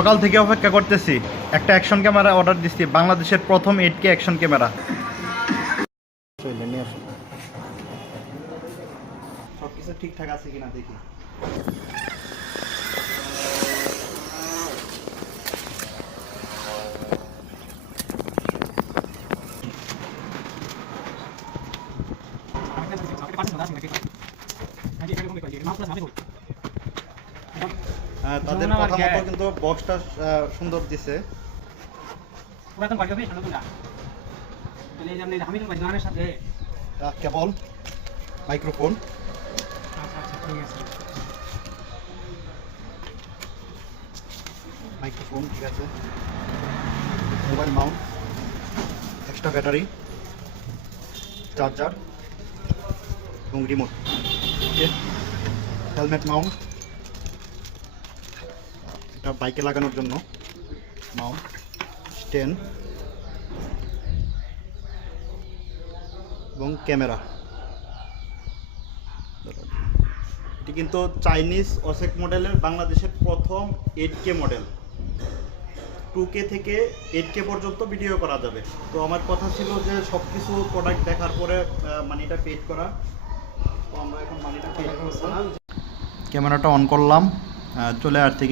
সকাল থেকে অপেক্ষা করতেছি, একটা অ্যাকশন ক্যামেরা অর্ডার দিচ্ছি, বাংলাদেশের প্রথম 8K অ্যাকশন ক্যামেরা। সব কিছু ঠিকঠাক আছে কিনা দেখি। তাদের কথা মতো কিন্তু বক্সটা সুন্দর দিছে। কেবল মাইক্রোফোন, মাইক্রোফোন ঠিক আছে, mobile Mount, extra battery, charger এবং রিমোট। ওকে, হেলমেট মাউন্ট, এটা বাইকে লাগানোর জন্য মাউন্ট, স্ট্যান্ড এবং ক্যামেরা। এটি কিন্তু চাইনিজ অসেক মডেলের বাংলাদেশের প্রথম 8K মডেল। 2K থেকে 8K পর্যন্ত ভিডিও করা যাবে। তো আমার কথা ছিল যে সব কিছু প্রোডাক্ট দেখার পরে মানিটা পেড করা। তো আমরা এখন মানিটা পেড করব। ক্যামেরাটা অন করলাম, চলে আসছে।